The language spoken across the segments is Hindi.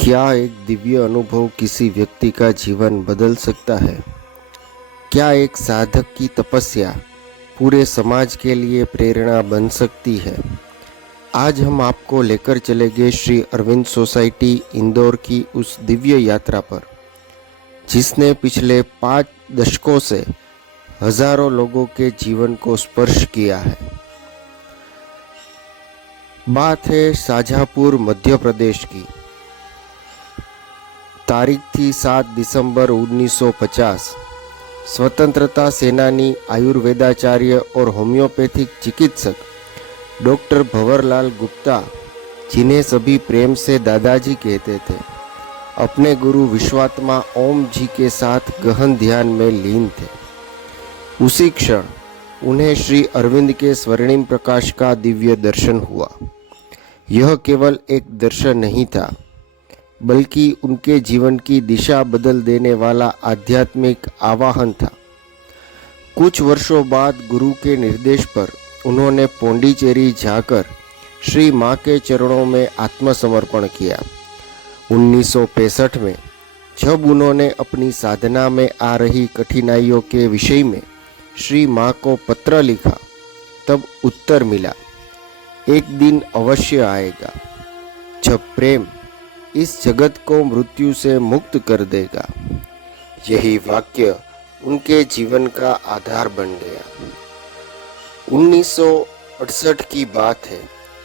क्या एक दिव्य अनुभव किसी व्यक्ति का जीवन बदल सकता है? क्या एक साधक की तपस्या पूरे समाज के लिए प्रेरणा बन सकती है? आज हम आपको लेकर चलेंगे श्री अरविंद सोसाइटी इंदौर की उस दिव्य यात्रा पर, जिसने पिछले 5 दशकों से हजारों लोगों के जीवन को स्पर्श किया है। बात है शाजापुर मध्य प्रदेश की। तारीख थी 7 दिसंबर 1950। स्वतंत्रता सेनानी, आयुर्वेदाचार्य और होम्योपैथिक चिकित्सक डॉक्टर भंवरलाल गुप्ता, जिन्हें सभी प्रेम से दादाजी कहते थे, अपने गुरु विश्वात्मा ओम जी के साथ गहन ध्यान में लीन थे। उसी क्षण उन्हें श्री अरविंद के स्वर्णिम प्रकाश का दिव्य दर्शन हुआ। यह केवल एक दर्शन नहीं था, बल्कि उनके जीवन की दिशा बदल देने वाला आध्यात्मिक आवाहन था। कुछ वर्षों बाद गुरु के निर्देश पर उन्होंने पौंडीचेरी जाकर श्री मां के चरणों में आत्मसमर्पण किया। 1965 में जब उन्होंने अपनी साधना में आ रही कठिनाइयों के विषय में श्री मां को पत्र लिखा, तब उत्तर मिला, एक दिन अवश्य आएगा जब प्रेम इस जगत को मृत्यु से मुक्त कर देगा। यही वाक्य उनके जीवन का आधार बन गया। 1968 की बात है,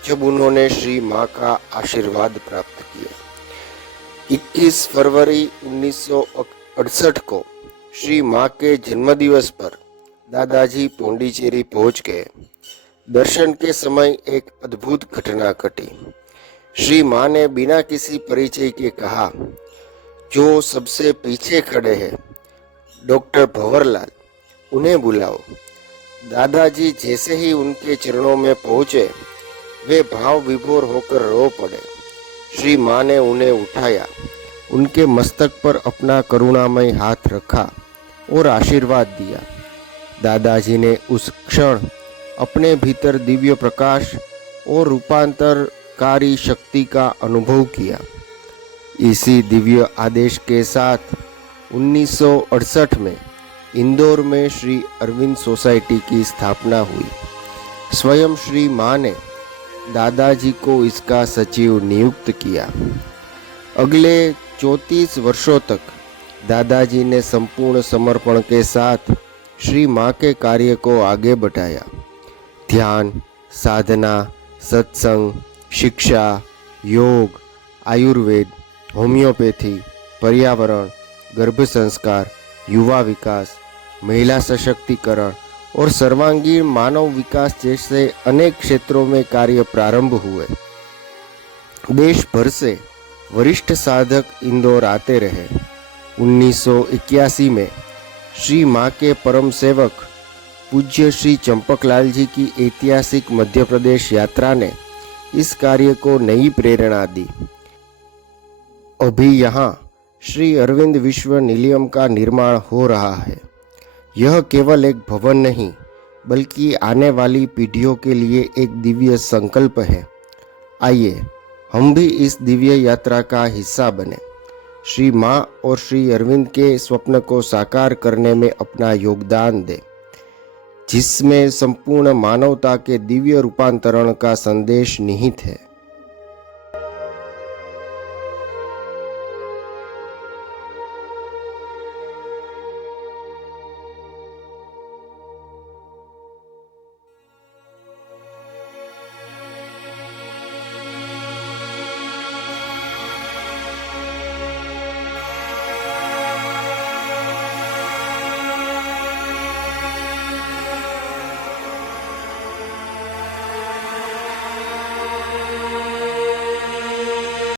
जब उन्होंने श्री मां का आशीर्वाद प्राप्त किया। 21 फरवरी 1968 को श्री मां के जन्मदिवस पर दादाजी पौंडीचेरी पहुंच गए। दर्शन के समय एक अद्भुत घटना घटी। श्री मां ने बिना किसी परिचय के कहा, जो सबसे पीछे खड़े हैं डॉक्टर भंवरलाल, उन्हें बुलाओ। दादाजी जैसे ही उनके चरणों में पहुंचे, वे भाव विभोर होकर रो पड़े। श्री मां ने उन्हें उठाया, उनके मस्तक पर अपना करुणामय हाथ रखा और आशीर्वाद दिया। दादाजी ने उस क्षण अपने भीतर दिव्य प्रकाश और रूपांतरकारी शक्ति का अनुभव किया। इसी दिव्य आदेश के साथ 1968 में इंदौर में श्री अरविंद सोसाइटी की स्थापना हुई। स्वयं श्री मां ने दादाजी को इसका सचिव नियुक्त किया। अगले 34 वर्षों तक दादाजी ने संपूर्ण समर्पण के साथ श्री मां के कार्य को आगे बढ़ाया। ध्यान, साधना, सत्संग, शिक्षा, योग, आयुर्वेद, होम्योपैथी, पर्यावरण, गर्भ संस्कार, युवा विकास, महिला सशक्तिकरण और सर्वांगीण मानव विकास जैसे अनेक क्षेत्रों में कार्य प्रारंभ हुए। देश भर से वरिष्ठ साधक इंदौर आते रहे। 1981 में श्री मां के परम सेवक पूज्य श्री चंपकलाल जी की ऐतिहासिक मध्य प्रदेश यात्रा ने इस कार्य को नई प्रेरणा दी। अभी यहाँ श्री अरविंद विश्व निलयम का निर्माण हो रहा है। यह केवल एक भवन नहीं, बल्कि आने वाली पीढ़ियों के लिए एक दिव्य संकल्प है। आइए हम भी इस दिव्य यात्रा का हिस्सा बने, श्री मां और श्री अरविंद के स्वप्न को साकार करने में अपना योगदान दें, जिसमें संपूर्ण मानवता के दिव्य रूपांतरण का संदेश निहित है।